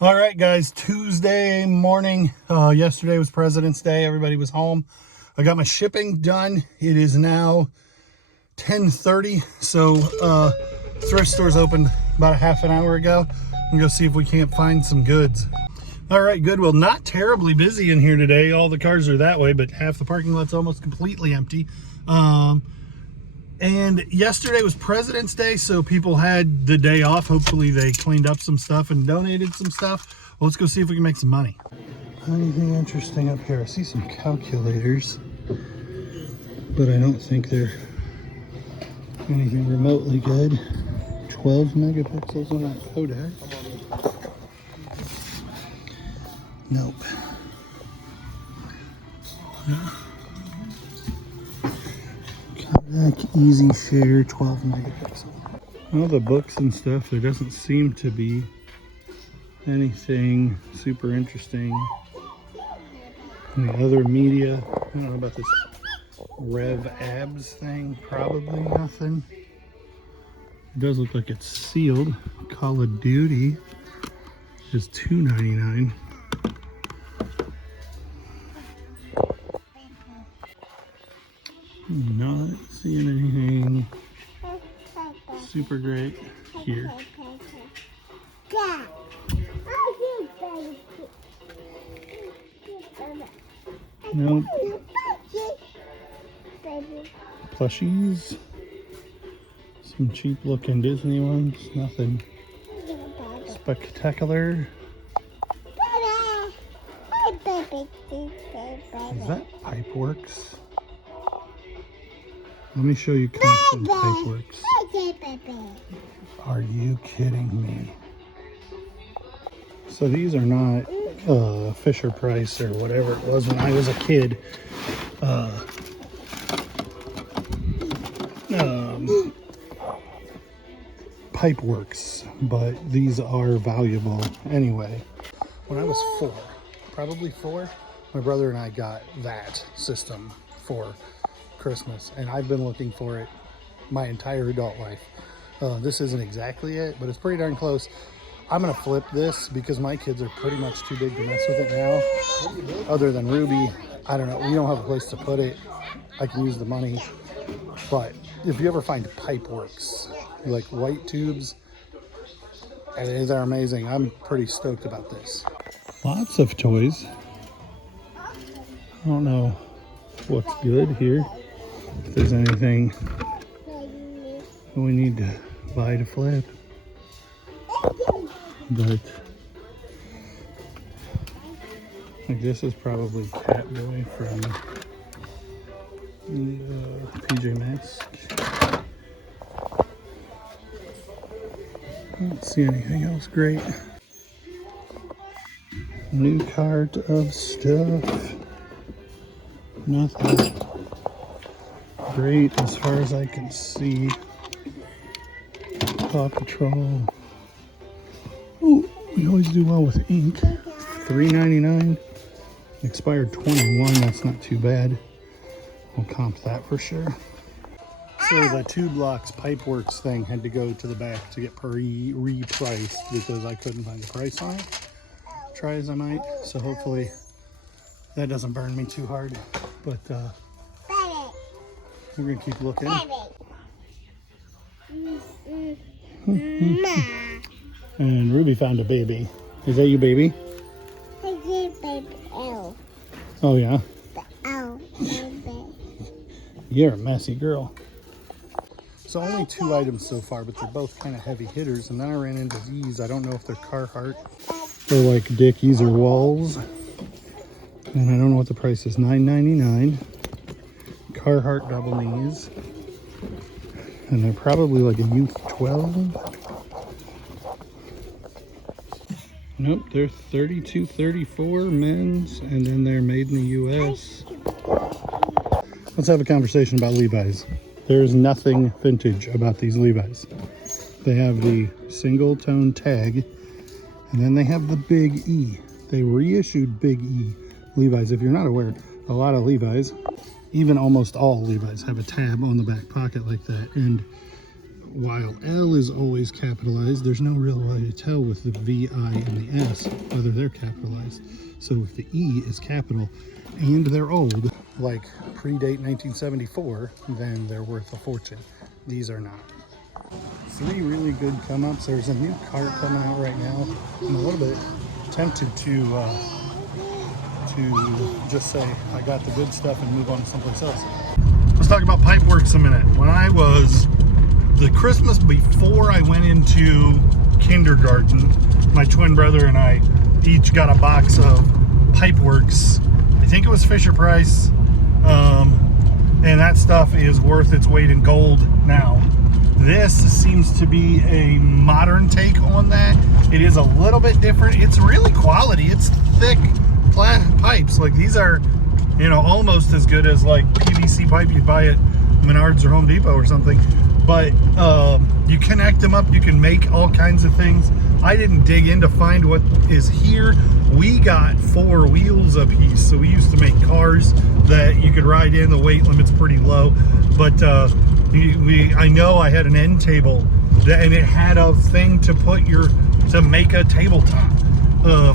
All right, guys, Tuesday morning. Yesterday was President's Day. Everybody was home. I got my shipping done. It is now 10:30. So thrift store's opened about a half an hour ago. I'm gonna go see if we can't find some goods. All right, good. Well, not terribly busy in here today. All the cars are that way, but half the parking lot's almost completely empty. And yesterday was President's Day, so people had the day off. Hopefully they cleaned up some stuff and donated some stuff. Well, let's go see if we can make some money. Anything interesting up here? I see some calculators, but I don't think they're anything remotely good. 12 megapixels on that Kodak. Nope. Kodak Easy Share 12 megapixel. All the books and stuff, there doesn't seem to be anything super interesting. Any other media? I don't know about this Rev Abs thing. Probably nothing. It does look like it's sealed. Call of Duty is $2.99. Not seeing anything super great here. Nope. Plushies. Some cheap looking Disney ones. Nothing spectacular. Is that Pipeworks? Let me show you constant Pipeworks. Are you kidding me? So these are not Fisher Price or whatever it was when I was a kid. Pipeworks, but these are valuable anyway. When I was probably four, my brother and I got that system for Christmas, and I've been looking for it my entire adult life. This isn't exactly it, but it's pretty darn close. I'm gonna flip this because my kids are pretty much too big to mess with it now. Other than Ruby, I don't know, we don't have a place to put it. I can use the money, but if you ever find Pipeworks, like white tubes, they're amazing. I'm pretty stoked about this. Lots of toys. I don't know what's good here. If there's anything we need to buy to flip. But like this is probably Catboy from PJ Masks. I don't see anything else great. New cart of stuff. Nothing great as far as I can see. Paw Patrol. Ooh, we always do well with ink. $3.99. Expired 21. That's not too bad. We'll comp that for sure. So the Tube Locks Pipeworks thing had to go to the back to get repriced because I couldn't find a price on it. Try as I might. So hopefully that doesn't burn me too hard. But we're gonna keep looking. And Ruby found a baby. Is that you, baby? Oh yeah. You're a messy girl. So only 2 items so far, but they're both kind of heavy hitters. And then I ran into these. I don't know if they're Carhartt or like Dickies or Walls. And I don't know what the price is. $9.99. Carhartt double knees. And they're probably like a youth 12. Nope, they're 32, 34 men's, and then they're made in the US. Let's have a conversation about Levi's. There's nothing vintage about these Levi's. They have the single tone tag, and then they have the big E. They reissued big E Levi's. If you're not aware, a lot of Levi's, even almost all Levi's, have a tab on the back pocket like that. And while L is always capitalized, there's no real way to tell with the V, I, and the S whether they're capitalized. So if the E is capital and they're old, like predate 1974, then they're worth a fortune. These are not. 3 really good come-ups. There's a new cart coming out right now. I'm a little bit tempted to just say I got the good stuff and move on to someplace else. Let's talk about Pipeworks a minute. When I was, the Christmas before I went into kindergarten, my twin brother and I each got a box of Pipeworks. I think it was Fisher Price, and that stuff is worth its weight in gold now. This seems to be a modern take on that. It is a little bit different. It's really quality. It's thick pipes. Like, these are, you know, almost as good as like PVC pipe you'd buy at Menards or Home Depot or something. But you connect them up, you can make all kinds of things. I didn't dig in to find what is here. We got 4 wheels a piece, so we used to make cars that you could ride in. The weight limit's pretty low, but I know I had an end table and it had a thing to put to make a tabletop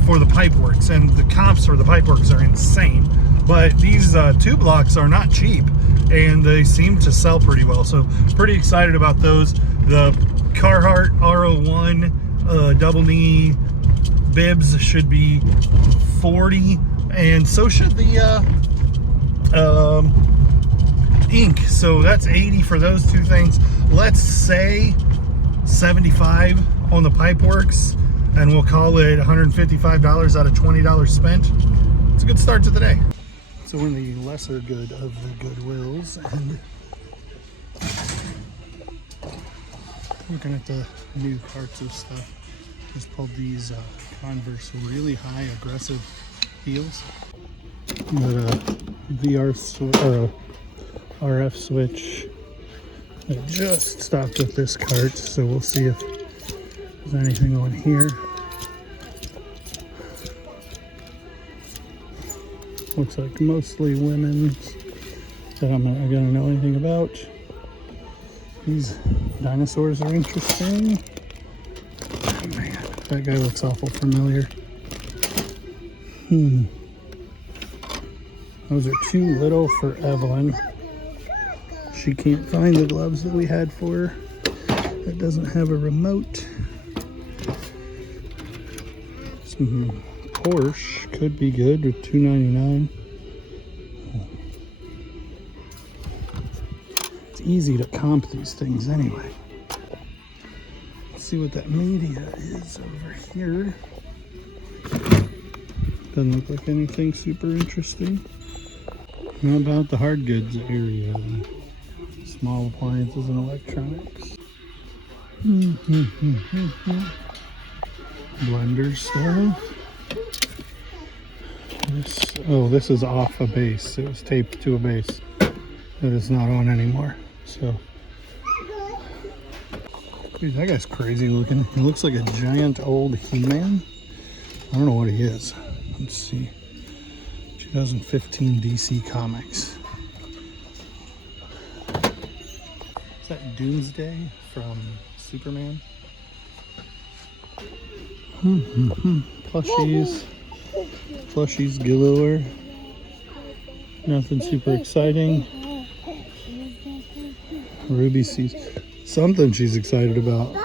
for the Pipeworks, and the comps for the Pipeworks are insane. But these 2 blocks are not cheap, and they seem to sell pretty well. So pretty excited about those. The Carhartt R01 double knee bibs should be 40, and so should the ink. So that's 80 for those 2 things. Let's say 75 on the Pipeworks, and we'll call it $155 out of $20 spent. It's a good start to the day. So we're in the lesser good of the Goodwills, and looking at the new carts of stuff. Just pulled these Converse really high aggressive heels. Got a RF switch. I just stopped at this cart, so we'll see if there's anything on here. Looks like mostly women's that I'm not gonna know anything about. These dinosaurs are interesting. Oh man, that guy looks awful familiar. Those are too little for Evelyn. She can't find the gloves that we had for her. That doesn't have a remote. Some Porsche could be good with $2.99. It's easy to comp these things anyway. Let's see what that media is over here. Doesn't look like anything super interesting. How about the hard goods area? Small appliances and electronics. Blender stuff. This is off a base. It was taped to a base that is not on anymore. So, dude, that guy's crazy looking. He looks like a giant old He-Man. I don't know what he is. Let's see. 2015 DC Comics. Is that Doomsday from Superman? Plushies. Plushies galore. Nothing super exciting. Ruby sees something she's excited about.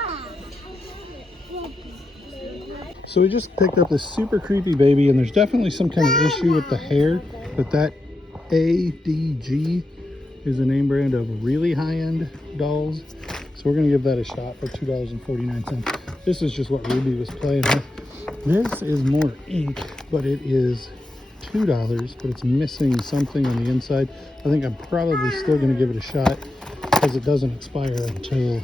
So we just picked up this super creepy baby, and there's definitely some kind of issue with the hair, but that ADG is a name brand of really high-end dolls. So we're gonna give that a shot for $2.49. This is just what Ruby was playing with. This is more ink, but it is $2, but it's missing something on the inside. I think I'm probably still gonna give it a shot because it doesn't expire until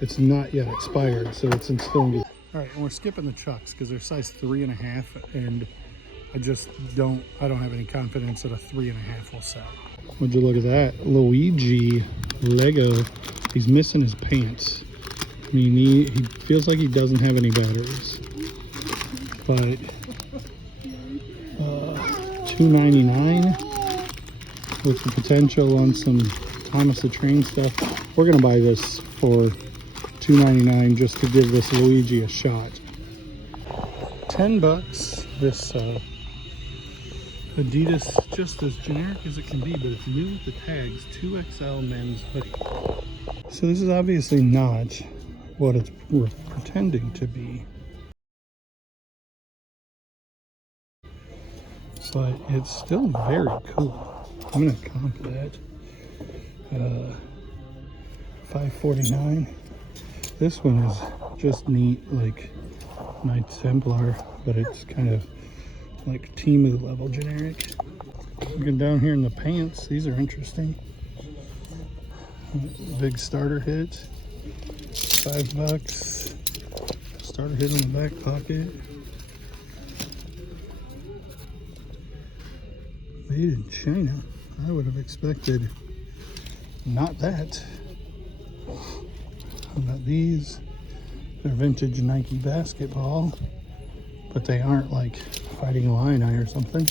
it's not yet expired, so it's still in good. All right, and we're skipping the Chucks because they're size 3.5, and I don't have any confidence that a 3.5 will sell. Would you look at that? Luigi Lego. He's missing his pants. I mean, he feels like he doesn't have any batteries. But $2.99 with the potential on some Thomas the Train stuff. We're gonna buy this for $2.99 just to give this Luigi a shot. $10. This Adidas, just as generic as it can be, but it's new with the tags. 2XL men's hoodie. So this is obviously not what it's pretending to be, but it's still very cool. I'm gonna comp that. $5.49. This one is just neat, like Knights Templar, but it's kind of like Temu level generic. Looking down here in the pants, these are interesting. Big starter hit, $5. Starter hit on the back pocket. Made in China. I would have expected not that. How about these? They're vintage Nike basketball, but they aren't like Fighting Illini or something.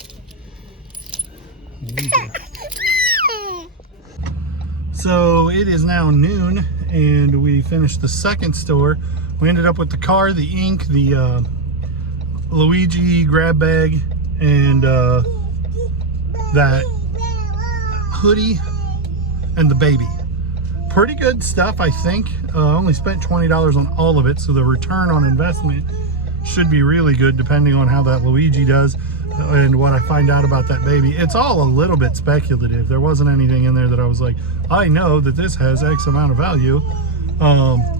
So it is now noon and we finished the second store. We ended up with the car, the ink, the Luigi grab bag, and that hoodie and the baby. Pretty good stuff, I think. Only spent $20 on all of it, so the return on investment should be really good depending on how that Luigi does and what I find out about that baby. It's all a little bit speculative. There wasn't anything in there that I was like, I know that this has X amount of value,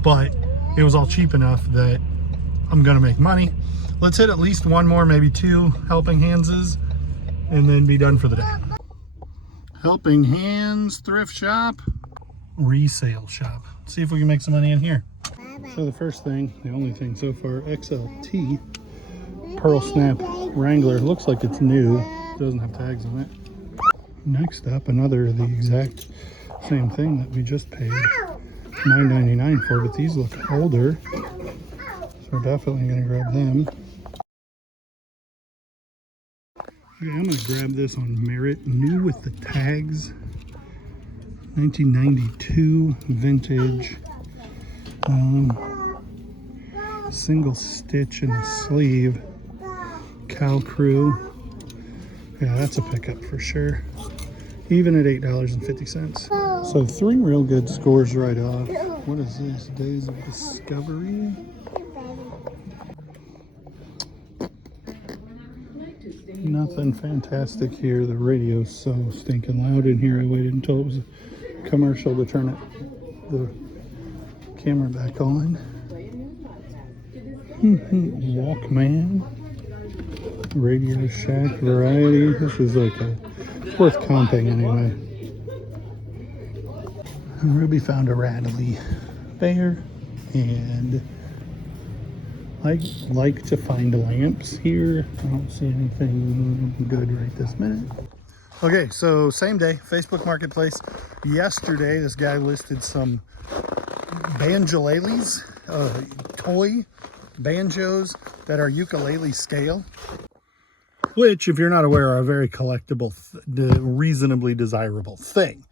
but it was all cheap enough that I'm gonna make money. Let's hit at least one more, maybe two Helping Handses, and then be done for the day. Helping Hands thrift shop, resale shop. Let's see if we can make some money in here. So the first thing, the only thing so far, XLT Pearl Snap Wrangler. Looks like it's new. Doesn't have tags on it. Next up, another the exact same thing that we just paid $9.99 for, but these look older. So we're definitely gonna grab them. Okay, I'm gonna grab this on Merit, new with the tags. 1992 vintage. Single stitch in the sleeve. Cow Crew. Yeah, that's a pickup for sure. Even at $8.50. So 3 real good scores right off. What is this? Days of Discovery? Nothing fantastic here. The radio's so stinking loud in here. I waited until it was a commercial to turn the camera back on. Walkman. Radio Shack Variety. This is like it's worth comping anyway. And Ruby found a rattly bear, and I like to find lamps here. I don't see anything good right this minute. Okay, so same day, Facebook Marketplace. Yesterday, this guy listed some banjoleles, toy banjos that are ukulele scale, which, if you're not aware, are a very collectible, reasonably desirable thing.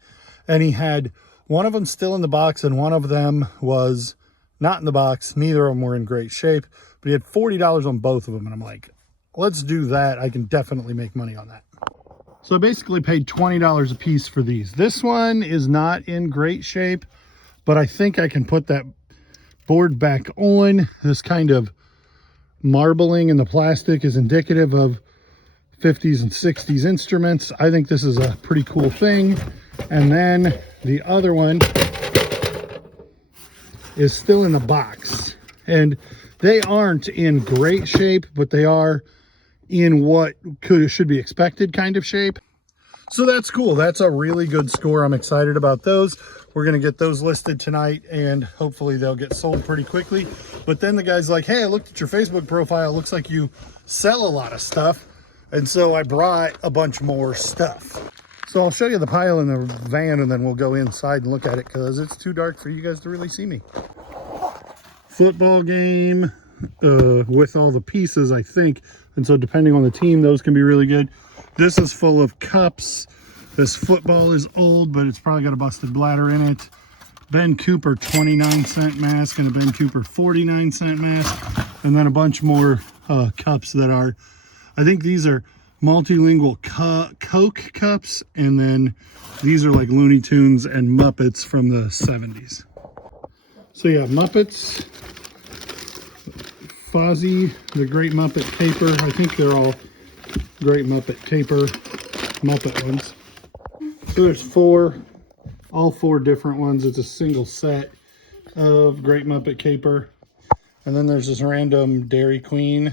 And he had one of them still in the box and one of them was not in the box. Neither of them were in great shape, but he had $40 on both of them. And I'm like, let's do that. I can definitely make money on that. So I basically paid $20 a piece for these. This one is not in great shape, but I think I can put that board back on. This kind of marbling in the plastic is indicative of 50s and 60s instruments. I think this is a pretty cool thing. And then the other one is still in the box. And they aren't in great shape, but they are in what should be expected kind of shape. So that's cool. That's a really good score. I'm excited about those. We're going to get those listed tonight and hopefully they'll get sold pretty quickly. But then the guy's like, hey, I looked at your Facebook profile. It looks like you sell a lot of stuff. And so I brought a bunch more stuff. So I'll show you the pile in the van and then we'll go inside and look at it because it's too dark for you guys to really see me. Football game with all the pieces, I think. And so depending on the team, those can be really good. This is full of cups, This football is old, but it's probably got a busted bladder in it. Ben Cooper 29-cent mask and a Ben Cooper 49-cent mask. And then a bunch more cups that are, I think these are multilingual Coke cups. And then these are like Looney Tunes and Muppets from the 70s. So yeah, Muppets, Fozzie, the Great Muppet Caper. I think they're all Great Muppet Caper Muppet ones. So there's all four different ones. It's a single set of Great Muppet Caper. And then there's this random Dairy Queen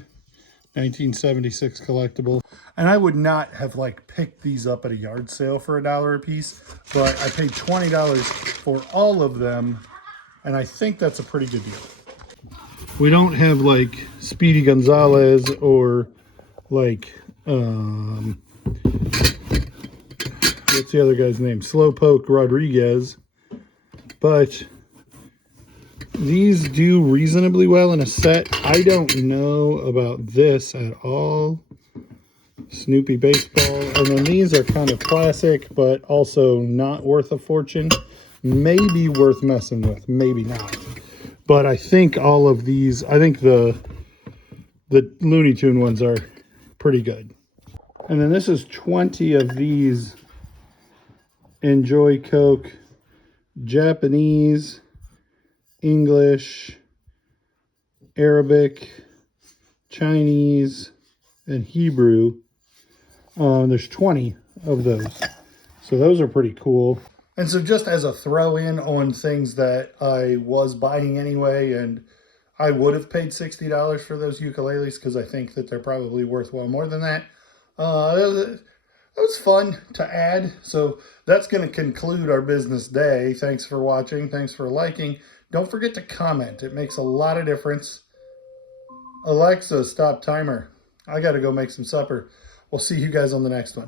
1976 collectible. And I would not have like picked these up at a yard sale for $1 a piece, but I paid $20 for all of them. And I think that's a pretty good deal. We don't have like Speedy Gonzalez or like, what's the other guy's name? Slowpoke Rodriguez. But these do reasonably well in a set. I don't know about this at all. Snoopy Baseball. And then these are kind of classic, but also not worth a fortune. Maybe worth messing with, maybe not. But I think all of these, I think the Looney Tune ones are pretty good. And then this is 20 of these Enjoy Coke, Japanese, English, Arabic, Chinese, and Hebrew. There's 20 of those. So those are pretty cool. And so just as a throw in on things that I was buying anyway, and I would have paid $60 for those ukuleles because I think that they're probably worth well more than that. It was fun to add. So that's going to conclude our business day. Thanks for watching. Thanks for liking. Don't forget to comment. It makes a lot of difference. Alexa, stop timer. I got to go make some supper. We'll see you guys on the next one.